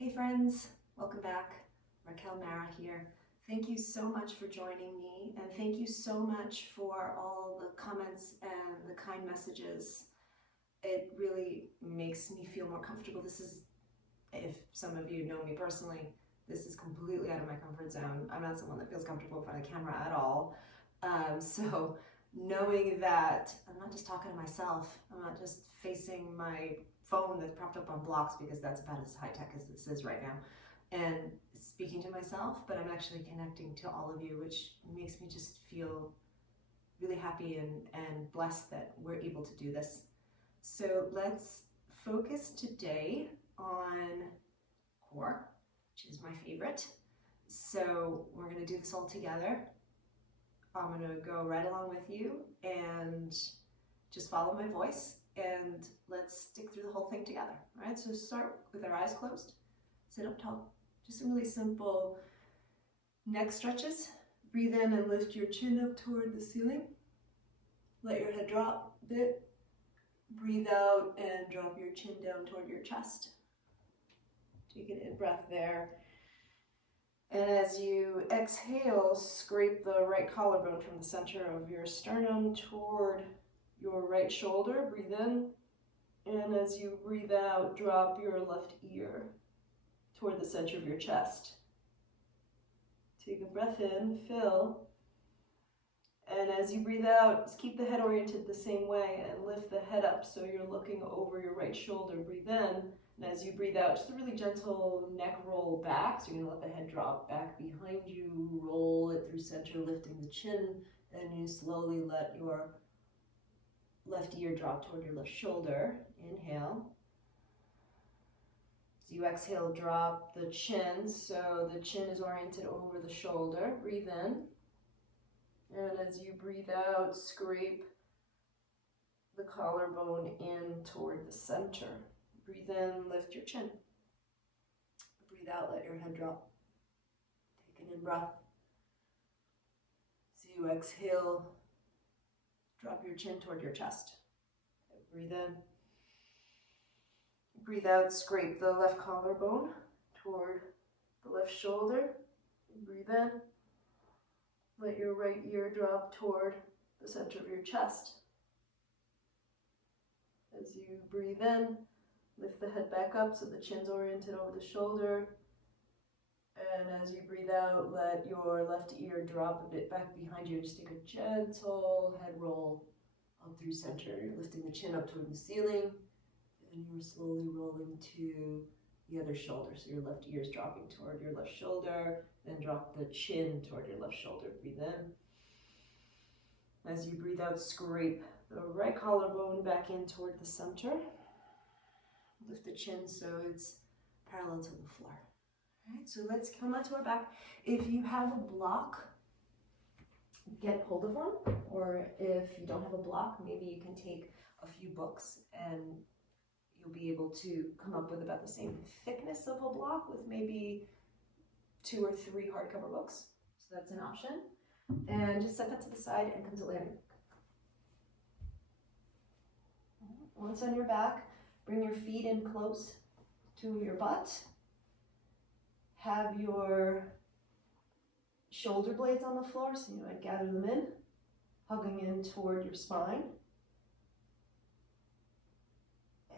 Hey friends, welcome back. Raquel Mara here. Thank you so much for joining me, and thank you so much for all the comments and the kind messages. It really makes me feel more comfortable. This is, if some of you know me personally, this is completely out of my comfort zone. I'm not someone that feels comfortable in front of camera at all. So knowing that I'm not just talking to myself, I'm not just facing my phone that's propped up on blocks, because that's about as high tech as this is right now, and speaking to myself, but I'm actually connecting to all of you, which makes me just feel really happy and blessed that we're able to do this. So let's focus today on core, which is my favorite. So we're going to do this all together. I'm going to go right along with you and just follow my voice, and let's stick through the whole thing together. All right, so start with our eyes closed, sit up tall, just some really simple neck stretches. Breathe in and lift your chin up toward the ceiling. Let your head drop a bit. Breathe out and drop your chin down toward your chest. Take an in breath there. And as you exhale, scrape the right collarbone from the center of your sternum toward your right shoulder. Breathe in. And as you breathe out, drop your left ear toward the center of your chest. Take a breath in, fill. And as you breathe out, just keep the head oriented the same way and lift the head up so you're looking over your right shoulder. Breathe in. And as you breathe out, just a really gentle neck roll back. So you're going to let the head drop back behind you, roll it through center, lifting the chin, and you slowly let your left ear drop toward your left shoulder. Inhale. As you exhale, drop the chin, so the chin is oriented over the shoulder. Breathe in. And as you breathe out, scrape the collarbone in toward the center. Breathe in, lift your chin. Breathe out, let your head drop. Take an in breath. As you exhale, drop your chin toward your chest. Breathe in. Breathe out, scrape the left collarbone toward the left shoulder. Breathe in. Let your right ear drop toward the center of your chest. As you breathe in, lift the head back up so the chin's oriented over the shoulder. And as you breathe out, let your left ear drop a bit back behind you. Just take a gentle head roll up through center. You're lifting the chin up toward the ceiling, and you're slowly rolling to the other shoulder. So your left ear is dropping toward your left shoulder, then drop the chin toward your left shoulder. Breathe in. As you breathe out, scrape the right collarbone back in toward the center. Lift the chin so it's parallel to the floor. All right, so let's come onto our back. If you have a block, get hold of one. Or if you don't have a block, maybe you can take a few books and you'll be able to come up with about the same thickness of a block with maybe 2 or 3 hardcover books. So that's an option. And just set that to the side and come to landing. Once on your back, bring your feet in close to your butt. Have your shoulder blades on the floor, so you might gather them in, hugging in toward your spine.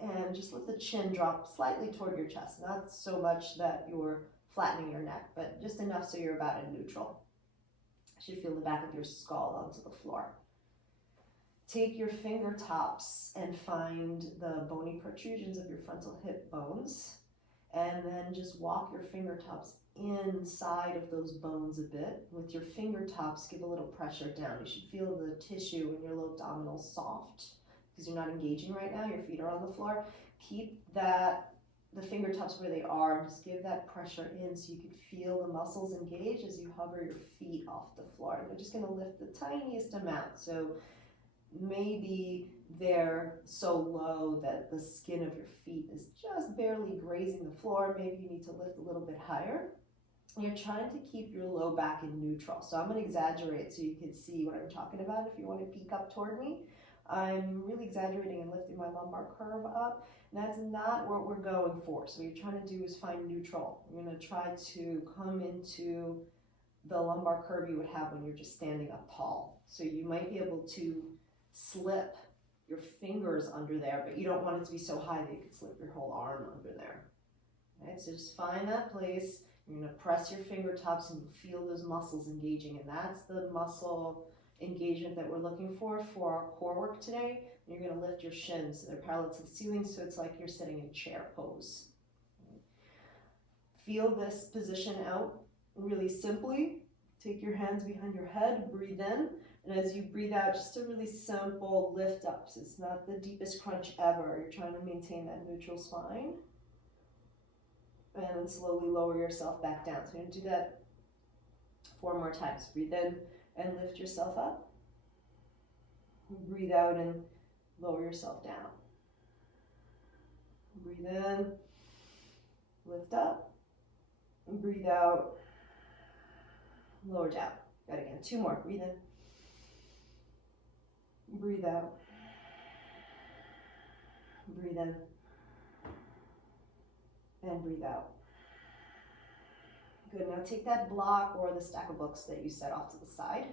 And just let the chin drop slightly toward your chest. Not so much that you're flattening your neck, but just enough so you're about in neutral. You should feel the back of your skull onto the floor. Take your fingertips and find the bony protrusions of your frontal hip bones, and then just walk your fingertips inside of those bones a bit. With your fingertips, give a little pressure down. You should feel the tissue in your low abdominal soft, because you're not engaging right now, your feet are on the floor. Keep the fingertips where they are, and just give that pressure in so you can feel the muscles engage as you hover your feet off the floor. And we're just going to lift the tiniest amount. So maybe they're so low that the skin of your feet is just barely grazing the floor. Maybe you need to lift a little bit higher. You're trying to keep your low back in neutral. So I'm going to exaggerate so you can see what I'm talking about if you want to peek up toward me. I'm really exaggerating and lifting my lumbar curve up. And that's not what we're going for. So what you're trying to do is find neutral. You're going to try to come into the lumbar curve you would have when you're just standing up tall. So you might be able to slip your fingers under there, but you don't want it to be so high that you could slip your whole arm under there. Okay, so just find that place. You're going to press your fingertips and feel those muscles engaging, and that's the muscle engagement that we're looking for our core work today. And you're going to lift your shins so they're parallel to the ceiling, so it's like you're sitting in chair pose. Feel this position out really simply. Take your hands behind your head, breathe in, and as you breathe out, just a really simple lift up. So it's not the deepest crunch ever. You're trying to maintain that neutral spine. And then slowly lower yourself back down. So you're going to do that 4 more times. Breathe in and lift yourself up. Breathe out and lower yourself down. Breathe in, lift up, and breathe out, lower down. Got it again. 2 more. Breathe in, breathe out, breathe in, and breathe out. Good. Now take that block or the stack of books that you set off to the side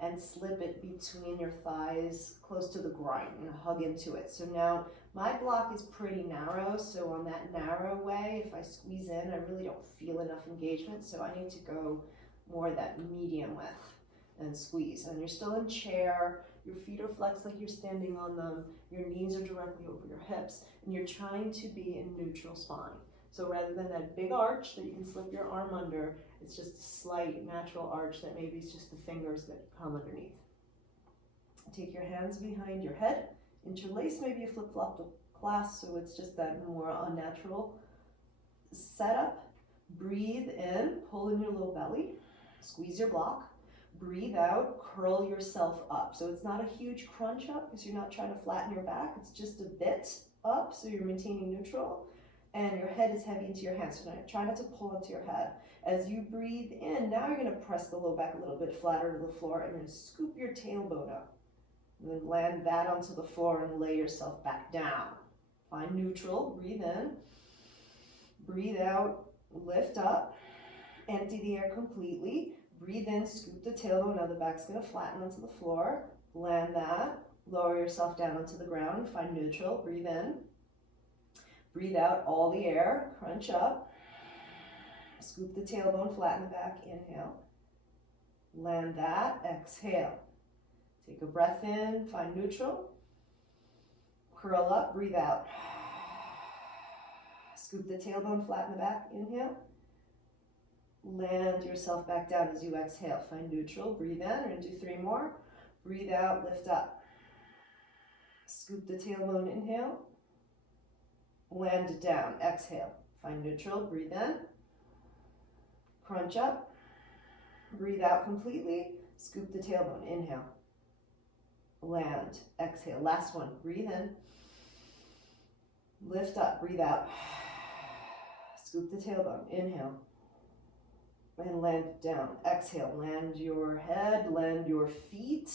and slip it between your thighs close to the groin and hug into it. So now my block is pretty narrow, so on that narrow way, if I squeeze in, I really don't feel enough engagement, so I need to go more that medium width and squeeze. And you're still in chair, your feet are flexed like you're standing on them, your knees are directly over your hips, and you're trying to be in neutral spine. So rather than that big arch that you can slip your arm under, it's just a slight natural arch that maybe is just the fingers that come underneath. Take your hands behind your head, interlace maybe a flip-flop clasp, so it's just that more unnatural setup. Breathe in, pull in your low belly, squeeze your block. Breathe out, curl yourself up. So it's not a huge crunch up because you're not trying to flatten your back, it's just a bit up, so you're maintaining neutral. And your head is heavy into your hands, so now try not to pull into your head. As you breathe in, now you're going to press the low back a little bit flatter to the floor, and you're going to scoop your tailbone up. And then land that onto the floor and lay yourself back down. Find neutral, breathe in, breathe out, lift up, empty the air completely. Breathe in, scoop the tailbone, now the back's going to flatten onto the floor. Land that, lower yourself down onto the ground, find neutral, breathe in. Breathe out all the air, crunch up, scoop the tailbone, flatten the back, inhale. Land that, exhale. Take a breath in, find neutral. Curl up, breathe out. Scoop the tailbone, flatten the back, inhale. Land yourself back down as you exhale. Find neutral, breathe in, we're going to do 3 more. Breathe out, lift up. Scoop the tailbone, inhale. Land down, exhale. Find neutral, breathe in. Crunch up. Breathe out completely. Scoop the tailbone, inhale. Land, exhale. Last one, breathe in. Lift up, breathe out. Scoop the tailbone, inhale. And land down, exhale. Land your head, land your feet.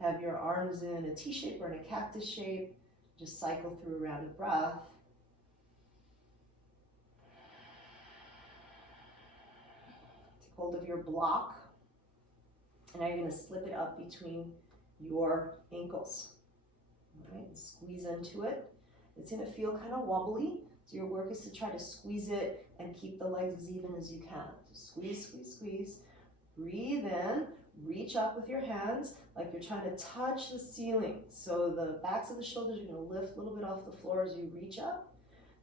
Have your arms in a T shape or in a cactus shape. Just cycle through a round of breath. Take hold of your block. And now you're going to slip it up between your ankles. All right, squeeze into it. It's going to feel kind of wobbly. So your work is to try to squeeze it and keep the legs as even as you can. So squeeze, squeeze, squeeze. Breathe in. Reach up with your hands like you're trying to touch the ceiling. So the backs of the shoulders are going to lift a little bit off the floor as you reach up.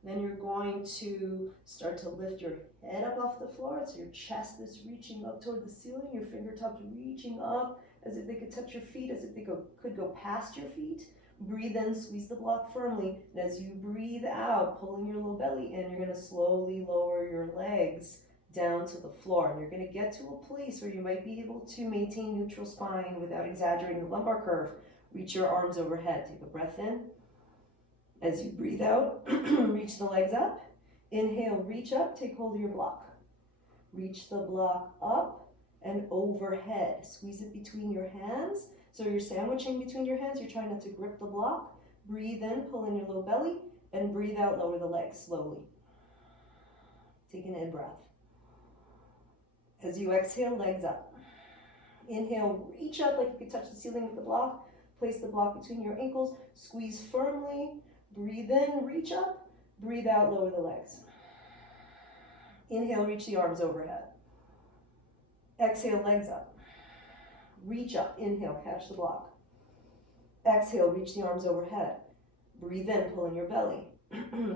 Then you're going to start to lift your head up off the floor. So your chest is reaching up toward the ceiling. Your fingertips reaching up as if they could touch your feet, as if they could go past your feet. Breathe in, squeeze the block firmly. And as you breathe out, pulling your low belly in, you're going to slowly lower your legs down to the floor. And you're going to get to a place where you might be able to maintain neutral spine without exaggerating the lumbar curve. Reach your arms overhead. Take a breath in. As you breathe out, reach the legs up. Inhale, reach up, take hold of your block. Reach the block up and overhead. Squeeze it between your hands So you're sandwiching between your hands. You're trying not to grip the block. Breathe in, pull in your low belly, and breathe out, lower the legs slowly. Take an in breath. As you exhale, legs up. Inhale, reach up like you could touch the ceiling with the block. Place the block between your ankles. Squeeze firmly. Breathe in, reach up. Breathe out, lower the legs. Inhale, reach the arms overhead. Exhale, legs up. Reach up. Inhale, catch the block. Exhale, reach the arms overhead. Breathe in, pull in your belly.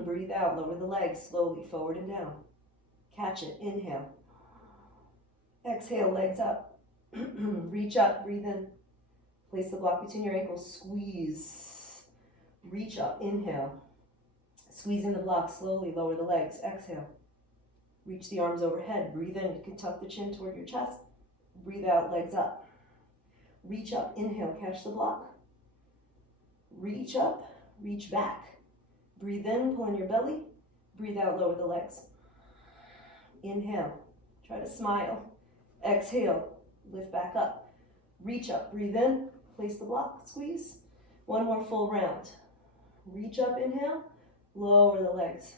Breathe out, lower the legs slowly, forward and down. Catch it. Inhale. Exhale, legs up. Reach up, breathe in. Place the block between your ankles, squeeze. Reach up, inhale. Squeezing the block slowly, lower the legs. Exhale. Reach the arms overhead. Breathe in. You can tuck the chin toward your chest. Breathe out, legs up. Reach up, inhale, catch the block. Reach up, reach back. Breathe in, pull in your belly. Breathe out, lower the legs. Inhale, try to smile. Exhale, lift back up. Reach up, breathe in, place the block, squeeze. One more full round. Reach up, inhale, lower the legs.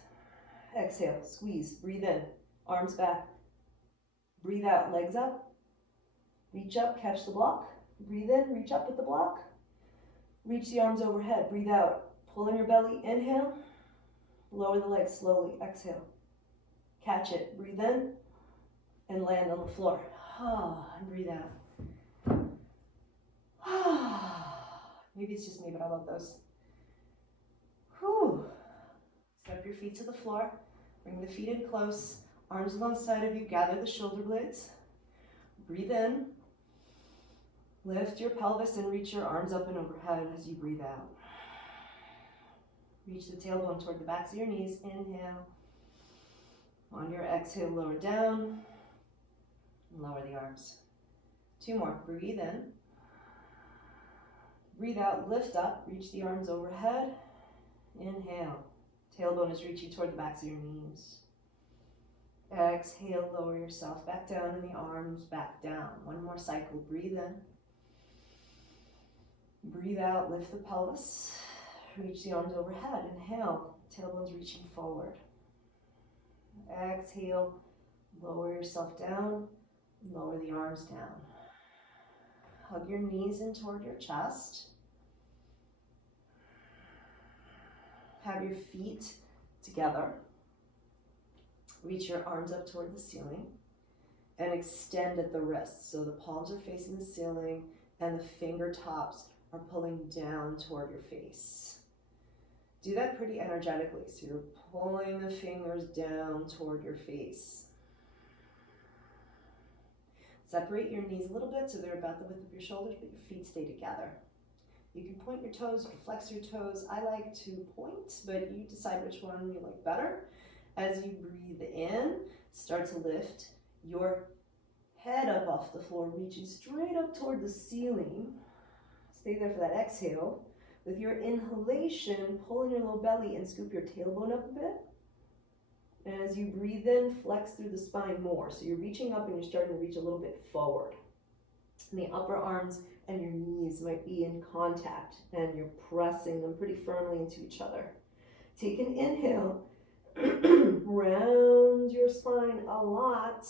Exhale, squeeze, breathe in, arms back. Breathe out, legs up. Reach up, catch the block. Breathe in, reach up with the block. Reach the arms overhead, breathe out. Pull in your belly, inhale. Lower the legs slowly, exhale. Catch it, breathe in, and land on the floor. And breathe out. Maybe it's just me, but I love those. Whew. Step your feet to the floor. Bring the feet in close. Arms alongside of you. Gather the shoulder blades. Breathe in. Lift your pelvis and reach your arms up and overhead as you breathe out. Reach the tailbone toward the backs of your knees. Inhale. On your exhale, lower down. Lower the arms. Two more. Breathe in. Breathe out, lift up, reach the arms overhead. Inhale. Tailbone is reaching toward the backs of your knees. Exhale, lower yourself back down and the arms back down. One more cycle. Breathe in. Breathe out, lift the pelvis. Reach the arms overhead. Inhale. Tailbone's reaching forward. Exhale, lower yourself down. Lower the arms down. Hug your knees in toward your chest. Have your feet together. Reach your arms up toward the ceiling and extend at the wrists. So the palms are facing the ceiling and the fingertips are pulling down toward your face. Do that pretty energetically. So you're pulling the fingers down toward your face. Separate your knees a little bit so they're about the width of your shoulders, but your feet stay together. You can point your toes, you can flex your toes. I like to point, but you decide which one you like better. As you breathe in, start to lift your head up off the floor, reaching straight up toward the ceiling. Stay there for that exhale. With your inhalation, pull in your low belly and scoop your tailbone up a bit. And as you breathe in, flex through the spine more. So you're reaching up and you're starting to reach a little bit forward. And the upper arms and your knees might be in contact and you're pressing them pretty firmly into each other. Take an inhale, round your spine a lot.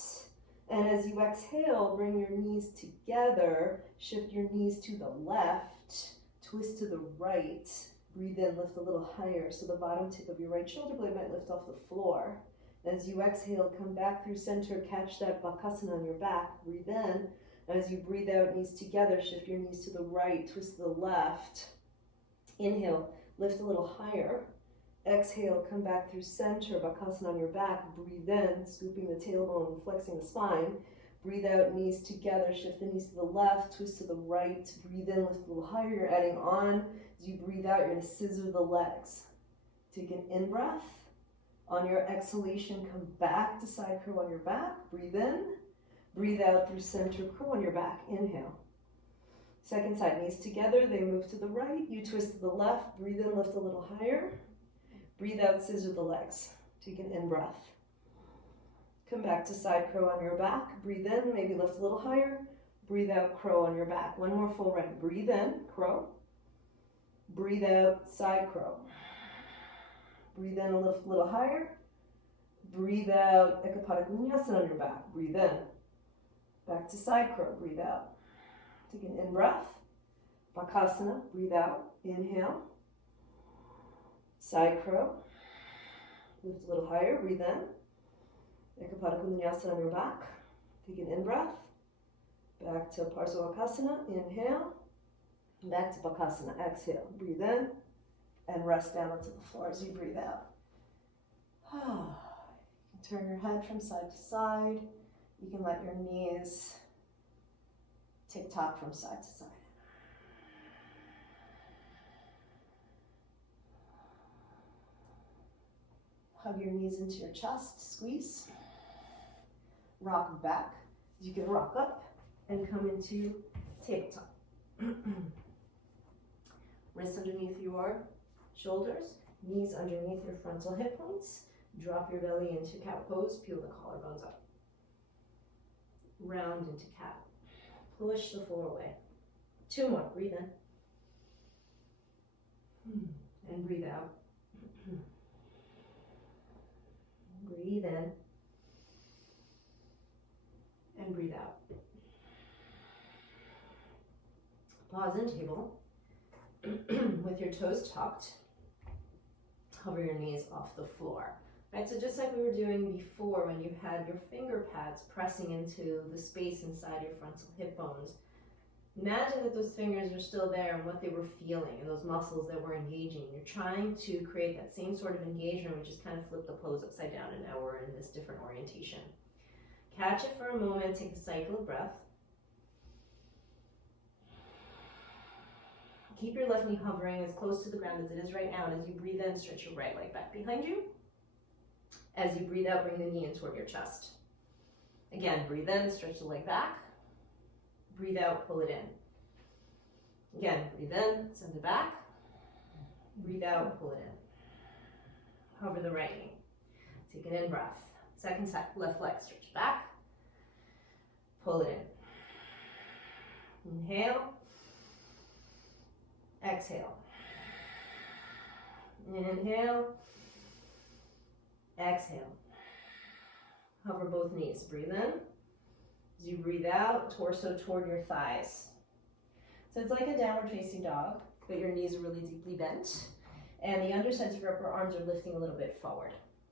And as you exhale, bring your knees together, shift your knees to the left, twist to the right. Breathe in, lift a little higher so the bottom tip of your right shoulder blade might lift off the floor. As you exhale, come back through center, catch that bakasana on your back. Breathe in. As you breathe out, knees together, shift your knees to the right, twist to the left. Inhale, lift a little higher. Exhale, come back through center, bakasana on your back. Breathe in, scooping the tailbone, flexing the spine. Breathe out, knees together, shift the knees to the left, twist to the right. Breathe in, lift a little higher. You're adding on. As you breathe out, you're going to scissor the legs. Take an in-breath. On your exhalation, come back to side crow on your back. Breathe in. Breathe out through center crow on your back. Inhale. Second side, knees together. They move to the right. You twist to the left. Breathe in, lift a little higher. Breathe out, scissor the legs. Take an in-breath. Come back to side crow on your back. Breathe in, maybe lift a little higher. Breathe out, crow on your back. One more full round. Breathe in, crow. Breathe out, side crow. Breathe in a little higher. Breathe out, Ekapada Vinyasa on your back. Breathe in. Back to side crow. Breathe out. Take an in breath. Bakasana. Breathe out. Inhale. Side crow. Lift a little higher. Breathe in. Ekapada Vinyasa on your back. Take an in breath. Back to Parsavakasana. Inhale. Back to Bakasana. Exhale. Breathe in. And rest down onto the floor as you breathe out. Turn your head from side to side. You can let your knees tick-tock from side to side. Hug your knees into your chest, squeeze. Rock back. You can rock up and come into tabletop. Wrists underneath your shoulders, knees underneath your frontal hip points. Drop your belly into cat pose, peel the collarbones up. Round into cat. Push the floor away. 2 more, breathe in. And breathe out. Breathe in. And breathe out. Pause in table. With your toes tucked. Hover your knees off the floor. Right, so just like we were doing before when you had your finger pads pressing into the space inside your frontal hip bones, imagine that those fingers are still there and what they were feeling and those muscles that were engaging. You're trying to create that same sort of engagement, which is kind of flip the pose upside down, and now we're in this different orientation. Catch it for a moment, take a cycle of breath. Keep your left knee hovering as close to the ground as it is right now, and as you breathe in, stretch your right leg back behind you. As you breathe out, bring the knee in toward your chest. Again, breathe in, stretch the leg back. Breathe out, pull it in. Again, breathe in, send it back. Breathe out, pull it in. Hover the right knee. Take an in breath. Second set, left leg, stretch back. Pull it in. Inhale. Exhale. Inhale. Exhale. Hover both knees. Breathe in. As you breathe out, torso toward your thighs. So it's like a downward facing dog, but your knees are really deeply bent. And the undersides of your upper arms are lifting a little bit forward.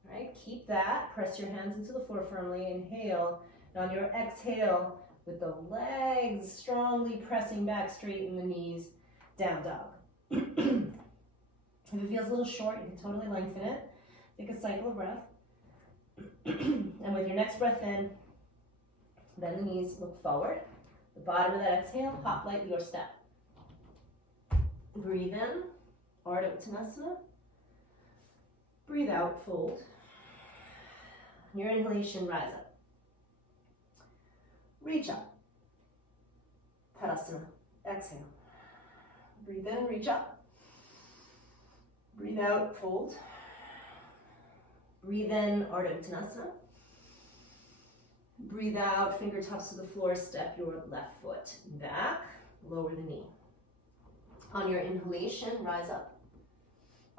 Right? Keep that. Press your hands into the floor firmly. Inhale. And on your exhale, with the legs strongly pressing back, straighten the knees. Down dog. If it feels a little short, you can totally lengthen it. Take a cycle of breath. And with your next breath in, bend the knees, look forward. The bottom of that exhale, hop lightly or step. Breathe in, Ardha Uttanasana. Breathe out, fold. Your inhalation, rise up. Reach up. Tadasana, exhale. Breathe in, reach up. Breathe out, fold. Breathe in, Ardha Uttanasana. Breathe out, fingertips to the floor, step your left foot back, lower the knee. On your inhalation, rise up.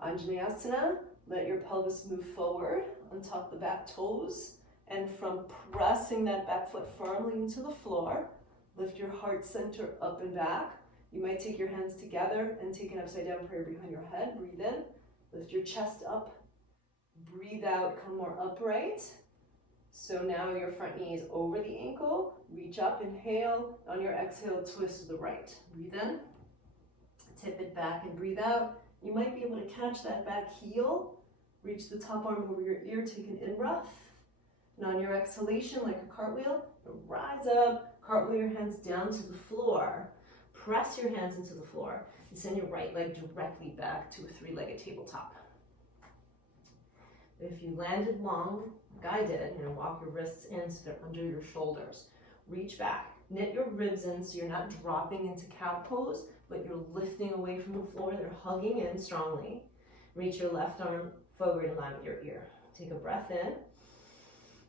Anjaneyasana, let your pelvis move forward, untop the back toes, and from pressing that back foot firmly into the floor, lift your heart center up and back. You might take your hands together and take an upside down prayer behind your head. Breathe in, lift your chest up. Breathe out, come more upright. So now your front knee is over the ankle. Reach up, inhale. On your exhale, twist to the right. Breathe in, tip it back and breathe out. You might be able to catch that back heel. Reach the top arm over your ear, take an in-breath. And on your exhalation, like a cartwheel, rise up, cartwheel your hands down to the floor. Press your hands into the floor and send your right leg directly back to a three-legged tabletop. If you landed long, like I did, walk your wrists in so they're under your shoulders. Reach back, knit your ribs in so you're not dropping into cow pose, but you're lifting away from the floor. They're hugging in strongly. Reach your left arm forward in line with your ear. Take a breath in.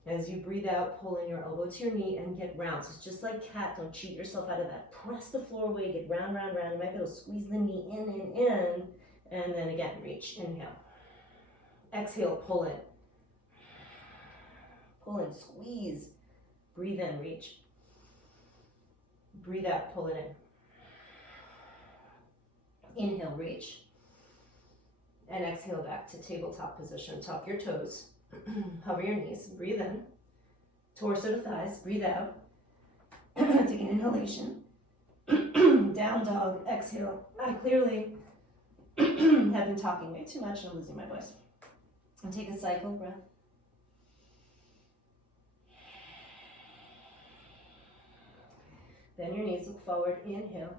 As you breathe out, pull in your elbow to your knee and get round. So it's just like cat, don't cheat yourself out of that. Press the floor away, get round, round, round. You might be able to squeeze the knee in, and then again, reach, inhale. Exhale, pull in. Pull in, squeeze. Breathe in, reach. Breathe out, pull it in. Inhale, reach. And exhale back to tabletop position. Tuck your toes. Hover your knees. Breathe in. Torso to thighs. Breathe out. Take an inhalation. Down dog. Exhale. I clearly have been talking way too much and I'm losing my voice. And take a cycle breath. Bend your knees, look forward, inhale.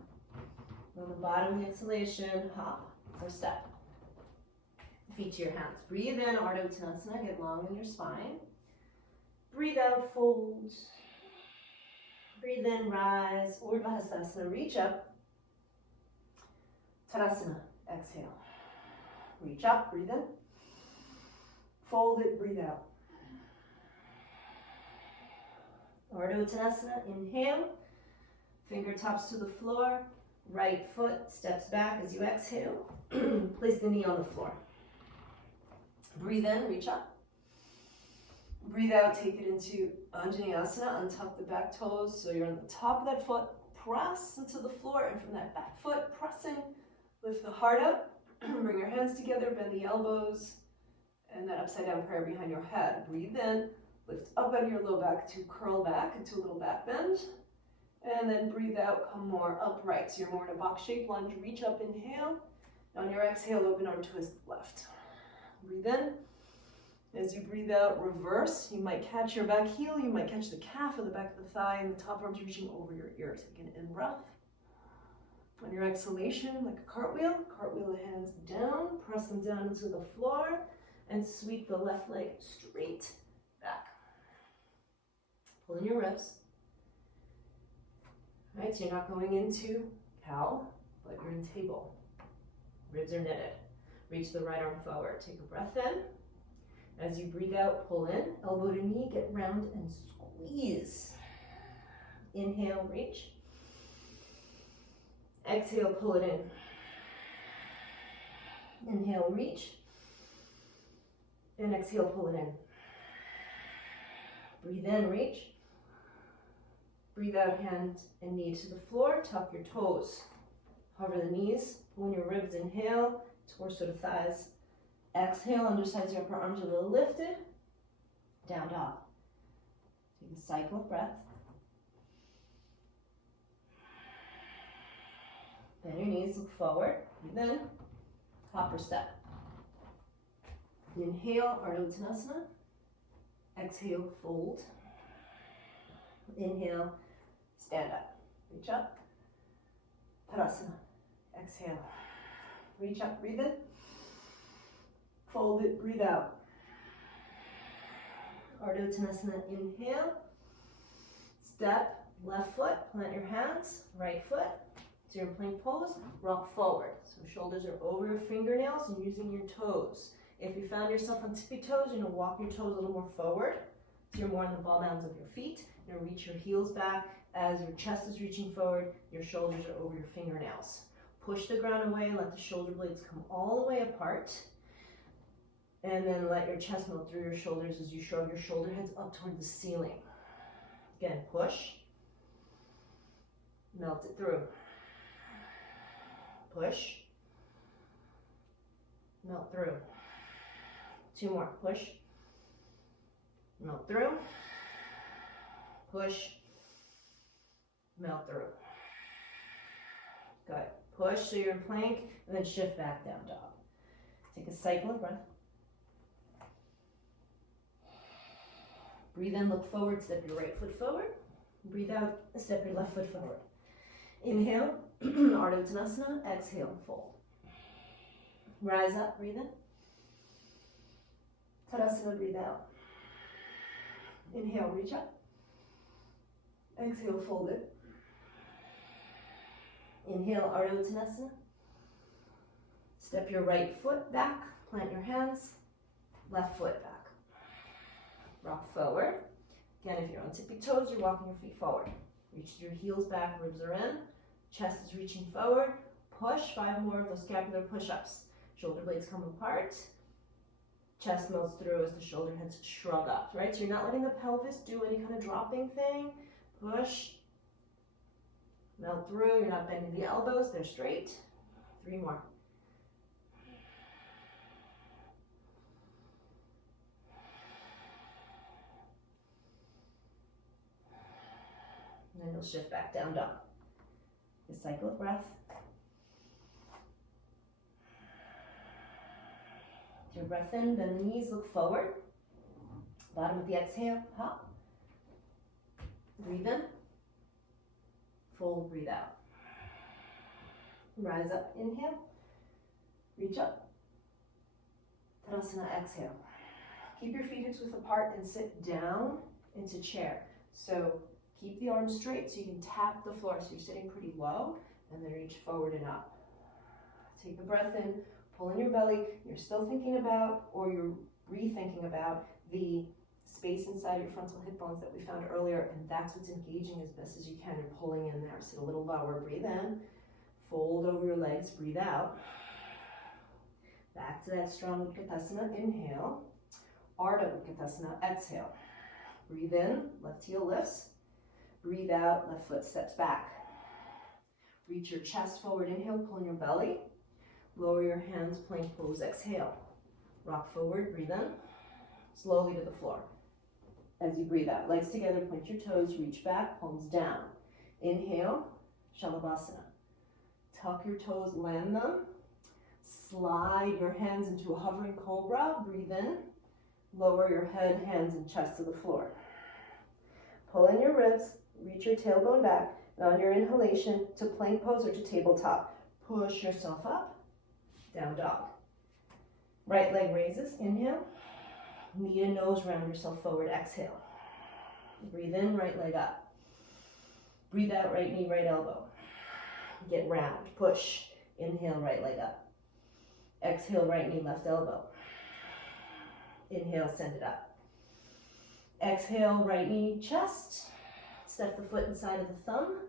On the bottom of the exhalation, hop or step. Feet to your hands. Breathe in, Ardha Uttanasana, get long in your spine. Breathe out, fold. Breathe in, rise, Urdhva Hastasana, reach up. Tadasana, exhale. Reach up, breathe in. Fold it, breathe out. Ardha Uttanasana, inhale. Fingertips to the floor, right foot steps back as you exhale. Place the knee on the floor. Breathe in, reach up. Breathe out, take it into Anjaneyasana, untuck the back toes so you're on the top of that foot, press into the floor, and from that back foot, pressing, lift the heart up, bring your hands together, bend the elbows, and that upside down prayer behind your head. Breathe in, lift up out of your low back to curl back into a little back bend. And then breathe out, come more upright. So you're more in a box shape lunge. Reach up, inhale. On your exhale, open arm twist left. Breathe in. As you breathe out, reverse. You might catch your back heel. You might catch the calf or the back of the thigh, and the top arm's reaching over your ear. Take an in-breath. On your exhalation, like a cartwheel the hands down. Press them down into the floor. And sweep the left leg straight back. Pull in your ribs. Right, so you're not going into cow, but you're in table. Ribs are knitted. Reach the right arm forward. Take a breath in. As you breathe out, pull in, elbow to knee, get round and squeeze. Inhale, reach. Exhale, pull it in. Inhale, reach. And exhale, pull it in. Breathe in, reach. Breathe out, hand and knee to the floor. Tuck your toes. Hover the knees. Pull in your ribs. Inhale. Torso to thighs. Exhale. Undersides of your upper arms a little lifted. Down dog. Take a cycle of breath. Bend your knees. Look forward. Breathe in. Hop or step. Inhale. Ardha Uttanasana. Exhale. Fold. Inhale. Stand up. Reach up. Tadasana. Exhale. Reach up. Breathe in. Fold it. Breathe out. Ardha Uttanasana. Inhale. Step. Left foot. Plant your hands. Right foot. So you're in plank pose. Rock forward. So shoulders are over your fingernails and using your toes. If you found yourself on tippy toes, you're going to walk your toes a little more forward. So you're more on the ball mounds of your feet. You're going to reach your heels back. As your chest is reaching forward, your shoulders are over your fingernails. Push the ground away, let the shoulder blades come all the way apart. And then let your chest melt through your shoulders as you shrug your shoulder heads up toward the ceiling. Again, push. Melt it through. Push. Melt through. Two more. Push. Melt through. Push. Melt through. Good. Push so you're in plank, and then shift back down dog. Take a cycle of breath. Breathe in, look forward, step your right foot forward. Breathe out, step your left foot forward. Inhale, Ardha Uttanasana. Exhale, fold. Rise up, breathe in. Tadasana, breathe out. Inhale, reach up. Exhale, fold it. Inhale, Ardha Uttanasana. Step your right foot back, plant your hands, left foot back. rock forward. Again, if you're on tippy toes, you're walking your feet forward. Reach your heels back, ribs are in. Chest is reaching forward. Push, 5 more of those scapular push-ups. Shoulder blades come apart. Chest melts through as the shoulder heads shrug up, right? So you're not letting the pelvis do any kind of dropping thing. Push, melt through. You're not bending the elbows, they're straight. 3 more. And then you'll shift back down dog. This cycle of breath. With your breath in, bend the knees, look forward. Bottom of the exhale, hop. Breathe in. Fold, breathe out. Rise up, inhale. Reach up. Tadasana, exhale. Keep your feet hips width apart and sit down into chair. So keep the arms straight so you can tap the floor. So you're sitting pretty low, and then reach forward and up. Take a breath in, pull in your belly. You're still thinking about, or you're rethinking about, the space inside your frontal hip bones that we found earlier, and that's what's engaging as best as you can. You're pulling in there. Sit a little lower. Breathe in. Fold over your legs. Breathe out. Back to that strong Utkatasana. Inhale. Ardha Utkatasana. Exhale. Breathe in. Left heel lifts. Breathe out. Left foot steps back. Reach your chest forward. Inhale. Pull in your belly. Lower your hands. Plank pose. Exhale. Rock forward. Breathe in. Slowly to the floor. As you breathe out, legs together, point your toes, reach back, palms down. Inhale, Shalabhasana. Tuck your toes, land them. Slide your hands into a hovering cobra. Breathe in. Lower your head, hands, and chest to the floor. Pull in your ribs, reach your tailbone back. And on your inhalation, to plank pose or to tabletop. Push yourself up, down dog. Right leg raises, inhale. Knee and nose, round yourself forward, exhale. Breathe in, right leg up. Breathe out, right knee, right elbow. Get round, push. Inhale, right leg up. Exhale, right knee, left elbow. Inhale, send it up. Exhale, right knee, chest. Step the foot inside of the thumb.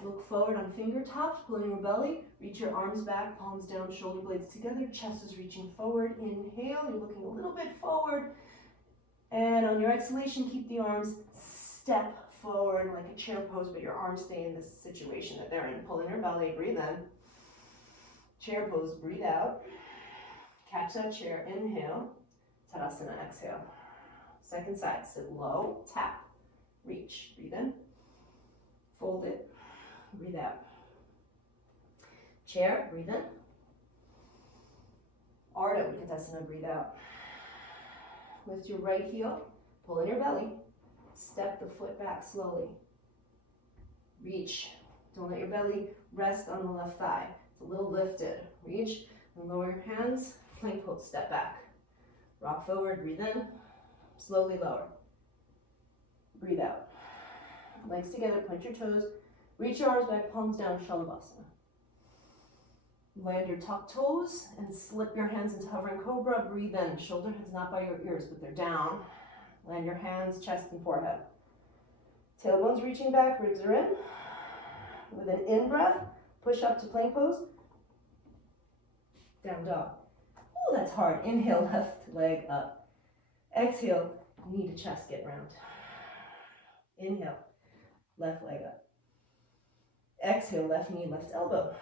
Look forward on finger tops, pull in your belly. Reach your arms back, palms down, shoulder blades together. Chest is reaching forward. Inhale, you're looking a little bit forward. And on your exhalation, keep the arms step forward like a chair pose, but your arms stay in this situation that they're in. Pull in your belly, breathe in. Chair pose, breathe out. Catch that chair, inhale. Tadasana, exhale. Second side, sit low, tap, reach, breathe in. Fold it, breathe out. Chair, breathe in. Ardha Utkatasana, breathe out. Lift your right heel, pull in your belly. Step the foot back slowly. Reach. Don't let your belly rest on the left thigh. It's a little lifted. Reach and lower your hands. Plank pose, step back. Rock forward, breathe in. Slowly lower. Breathe out. Legs together, point your toes. Reach your arms back, palms down, Shalabhasana. Land your tucked toes and slip your hands into hovering cobra. Breathe in. Shoulder heads not by your ears, but they're down. Land your hands, chest, and forehead. Tailbones reaching back, ribs are in. With an in-breath, push up to plank pose. Down dog. Oh, that's hard. Inhale, left leg up. Exhale, knee to chest, get round. Inhale, left leg up. Exhale, left knee, left elbow.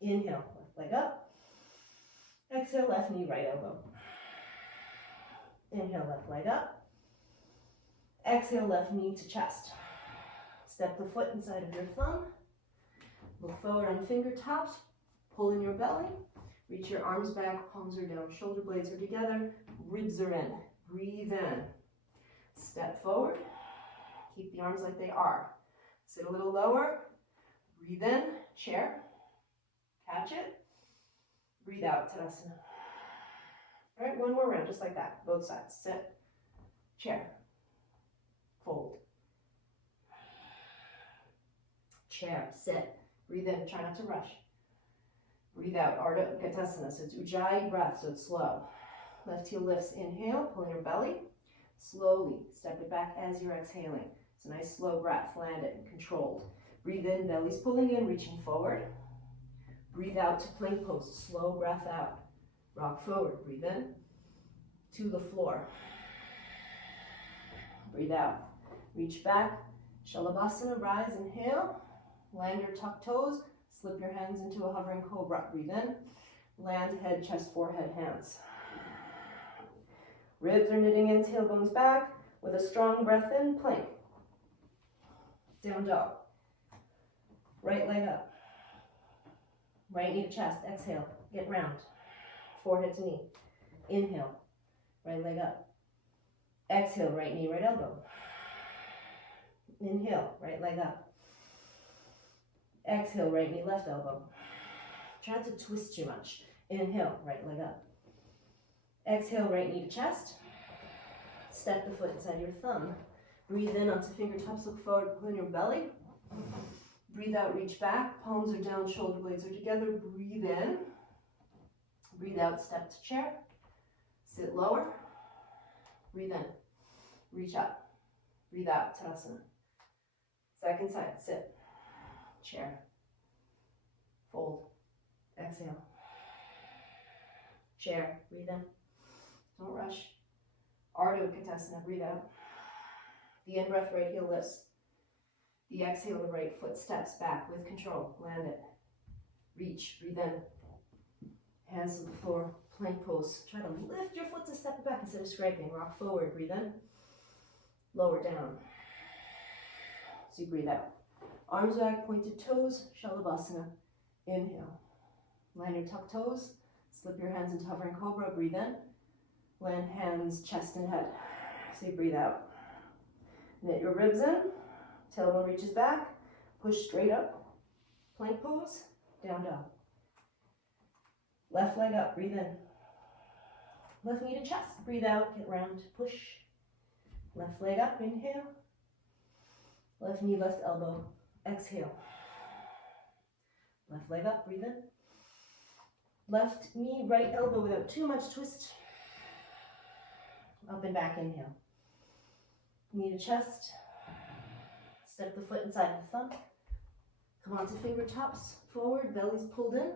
Inhale, left leg up. Exhale, left knee, right elbow. Inhale, left leg up. Exhale, left knee to chest. Step the foot inside of your thumb. Look forward on fingertips. Pull in your belly. Reach your arms back, palms are down, shoulder blades are together, ribs are in. Breathe in. Step forward. Keep the arms like they are. Sit a little lower. Breathe in, chair. Catch it. Breathe out, Tadasana. All right, one more round, just like that, both sides. Sit, chair, fold. Chair, sit, breathe in, try not to rush. Breathe out, Ardha Utkatasana, so it's Ujjayi breath, so it's slow. Left heel lifts, inhale, pull in your belly. Slowly step it back as you're exhaling. It's a nice slow breath, land it, controlled. Breathe in, belly's pulling in, reaching forward. Breathe out to plank pose, slow breath out. Rock forward, breathe in to the floor. Breathe out, reach back. Shalabhasana, rise, inhale. Land your tucked toes, slip your hands into a hovering cobra. Breathe in, land, head, chest, forehead, hands. Ribs are knitting in, tailbones back. With a strong breath in, plank. Down dog. Right leg up. Right knee to chest, exhale, get round. Forehead to knee. Inhale, right leg up. Exhale, right knee, right elbow. Inhale, right leg up. Exhale, right knee, left elbow. Try not to twist too much. Inhale, right leg up. Exhale, right knee to chest. Step the foot inside your thumb. Breathe in onto fingertips, look forward, pull in your belly. Breathe out, reach back. Palms are down, shoulder blades are together. Breathe in. Breathe out, step to chair. Sit lower. Breathe in. Reach up. Breathe out, Tadasana. Second side, sit. Chair. Fold. Exhale. Chair. Breathe in. Don't rush. Ardha Utkatasana. Breathe out. The in-breath, right heel lifts. The exhale, the right foot steps back with control. Land it. Reach. Breathe in. Hands to the floor. Plank pose. Try to lift your foot to step it back instead of scraping. Rock forward. Breathe in. Lower down. So you breathe out. Arms back, pointed toes. Shalabhasana. Inhale. Land your tucked toes. Slip your hands into hovering cobra. Breathe in. Land hands, chest and head. So you breathe out. Knit your ribs in. Tailbone reaches back. Push straight up. Plank pose. Down dog. Left leg up. Breathe in. Left knee to chest. Breathe out. Get round. Push. Left leg up. Inhale. Left knee, left elbow. Exhale. Left leg up. Breathe in. Left knee, right elbow without too much twist. Up and back. Inhale. Knee to chest. Step the foot inside the thumb. Come onto fingertips. Forward. Belly's pulled in.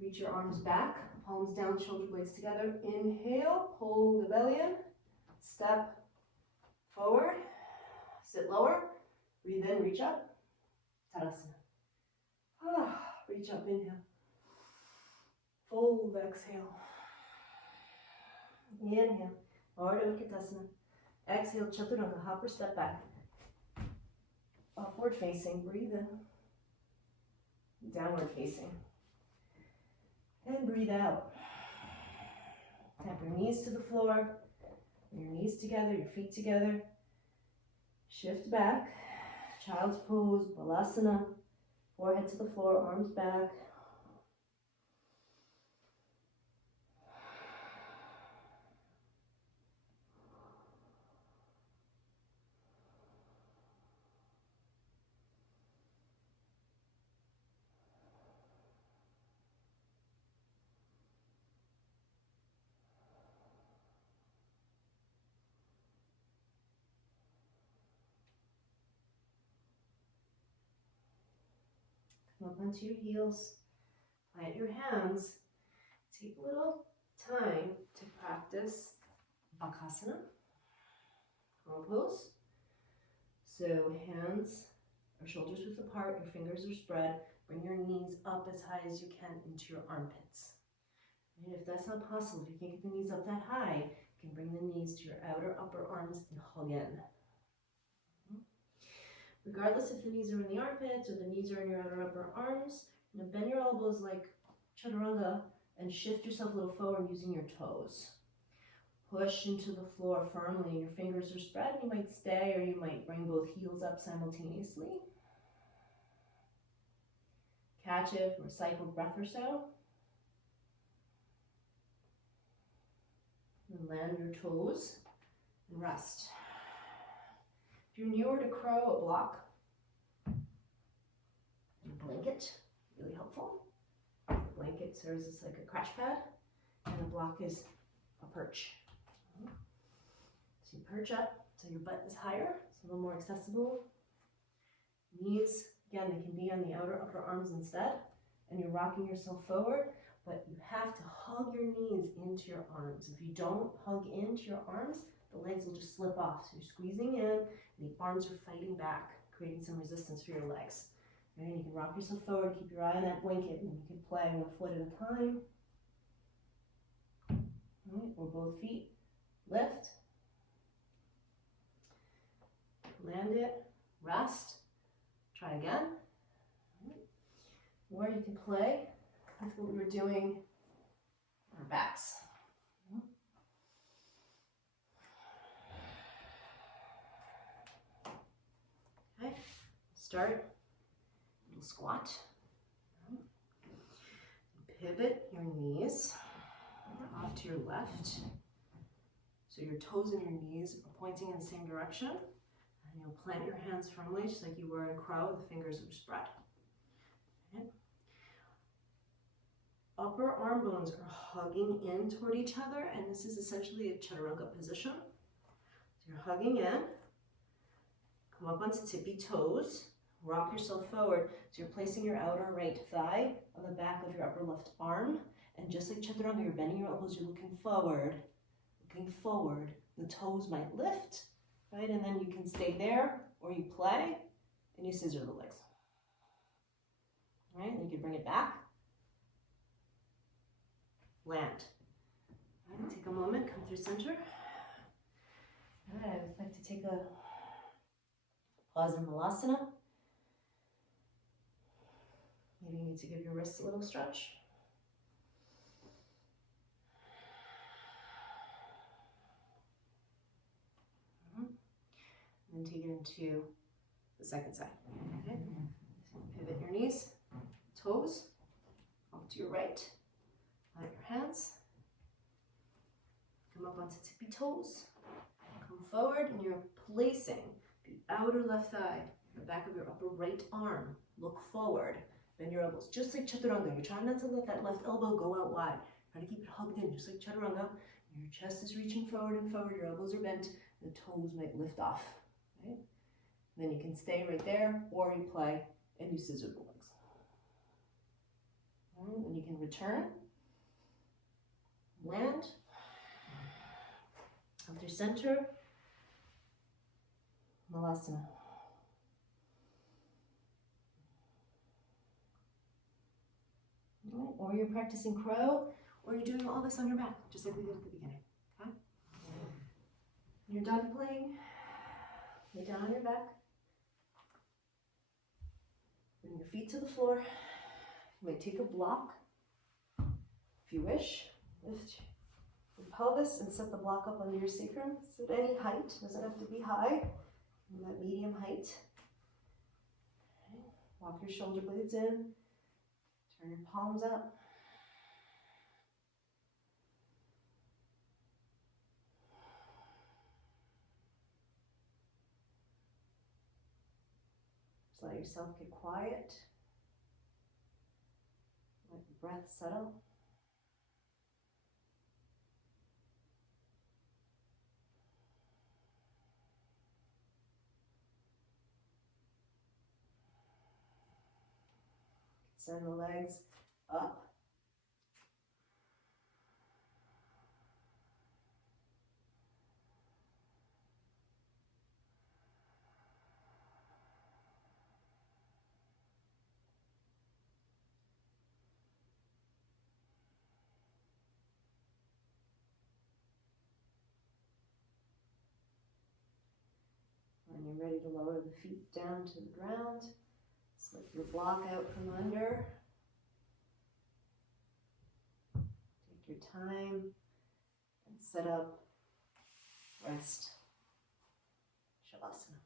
Reach your arms back. Palms down, shoulder blades together. Inhale. Pull the belly in. Step forward. Sit lower. Breathe in. Reach up. Tadasana. Reach up. Inhale. Fold. Exhale. Inhale. Ardha Utkatasana. Exhale. Chaturanga. Hopper. Step back. Upward facing. Breathe in. Downward facing. And breathe out. Tap your knees to the floor. Your knees together, your feet together. Shift back. Child's pose, balasana. Forehead to the floor, arms back. Come up onto your heels, plant your hands. Take a little time to practice Bakasana, crow pose. So hands or shoulders width apart, your fingers are spread. Bring your knees up as high as you can into your armpits. And if that's not possible, if you can't get the knees up that high, you can bring the knees to your outer upper arms and hug in. Regardless if the knees are in the armpits or the knees are in your outer upper arms, bend your elbows like chaturanga and shift yourself a little forward using your toes. Push into the floor firmly and your fingers are spread. You might stay or you might bring both heels up simultaneously. Catch it for a cycle breath or so. And land your toes and rest. If you're newer to crow, a block and a blanket, really helpful. The blanket serves as like a crash pad, and the block is a perch. So you perch up so your butt is higher, it's a little more accessible. Knees, again, they can be on the outer upper arms instead, and you're rocking yourself forward, but you have to hug your knees into your arms. If you don't hug into your arms, the legs will just slip off. So you're squeezing in, and the arms are fighting back, creating some resistance for your legs. And you can rock yourself forward, keep your eye on that blanket, and you can play one foot at a time. All right, or both feet. Lift. Land it. Rest. Try again. Or you can play with what we were doing on our backs. Okay, start, little squat. Pivot your knees off to your left. So your toes and your knees are pointing in the same direction. And you'll plant your hands firmly, just like you were in crow, the fingers are spread. Okay. Upper arm bones are hugging in toward each other, and this is essentially a chaturanga position. So you're hugging in, come up onto tippy toes, rock yourself forward. So you're placing your outer right thigh on the back of your upper left arm, and just like chaturanga, you're bending your elbows, you're looking forward. Looking forward, the toes might lift, right? And then you can stay there, or you play, and you scissor the legs. Right? And you can bring it back. Land. All right, take a moment, come through center. All right, I would like to take a pause in Malasana. Maybe you need to give your wrists a little stretch. And take it into the second side. Okay. So pivot your knees, toes, off to your right. Plant your hands. Come up onto tippy toes. Come forward, and you're placing the outer left thigh, the back of your upper right arm. Look forward. Bend your elbows, just like chaturanga. You're trying not to let that left elbow go out wide. Try to keep it hugged in, just like chaturanga. Your chest is reaching forward and forward. Your elbows are bent. The toes might lift off. Right? Then you can stay right there, or you play and you scissor the legs. Right, then you can return, land, up through center, Malasana. Right, or you're practicing crow, or you're doing all this on your back, just like we did at the beginning. Okay? When you're done playing, lay down on your back. Bring your feet to the floor. You might take a block, if you wish. Lift your pelvis and set the block up under your sacrum. It's at any height, doesn't have to be high. That medium height. Okay. Walk your shoulder blades in. Turn your palms up. Just let yourself get quiet. Let the breath settle. Send the legs up. When you're ready to lower the feet down to the ground, slip your block out from under. Take your time and set up, rest, Shavasana.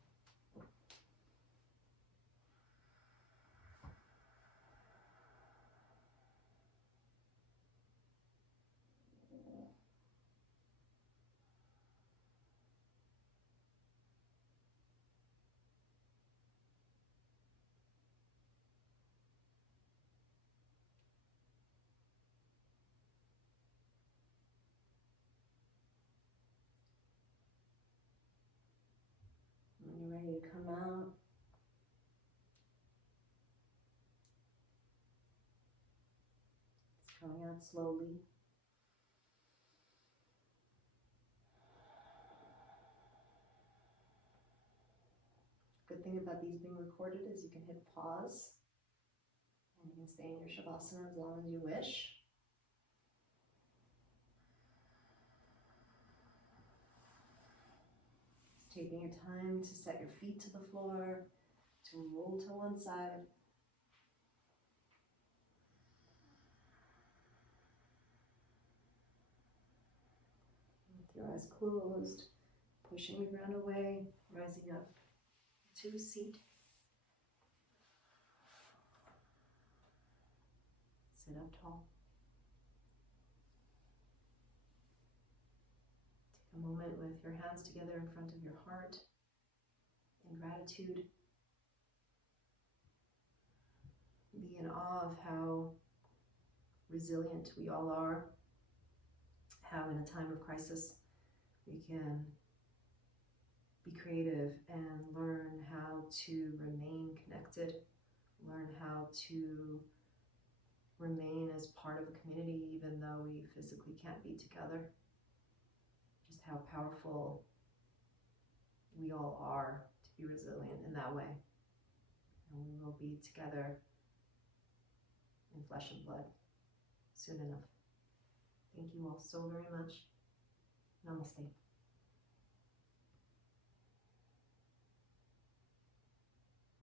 Going out slowly. Good thing about these being recorded is you can hit pause and you can stay in your Shavasana as long as you wish. Just taking your time to set your feet to the floor, to roll to one side. With your eyes closed, pushing the ground away, rising up to a seat. Sit up tall. Take a moment with your hands together in front of your heart in gratitude. Be in awe of how resilient we all are, how in a time of crisis we can be creative and learn how to remain connected, learn how to remain as part of a community even though we physically can't be together. Just how powerful we all are to be resilient in that way. And we will be together in flesh and blood soon enough. Thank you all so very much. Namaste.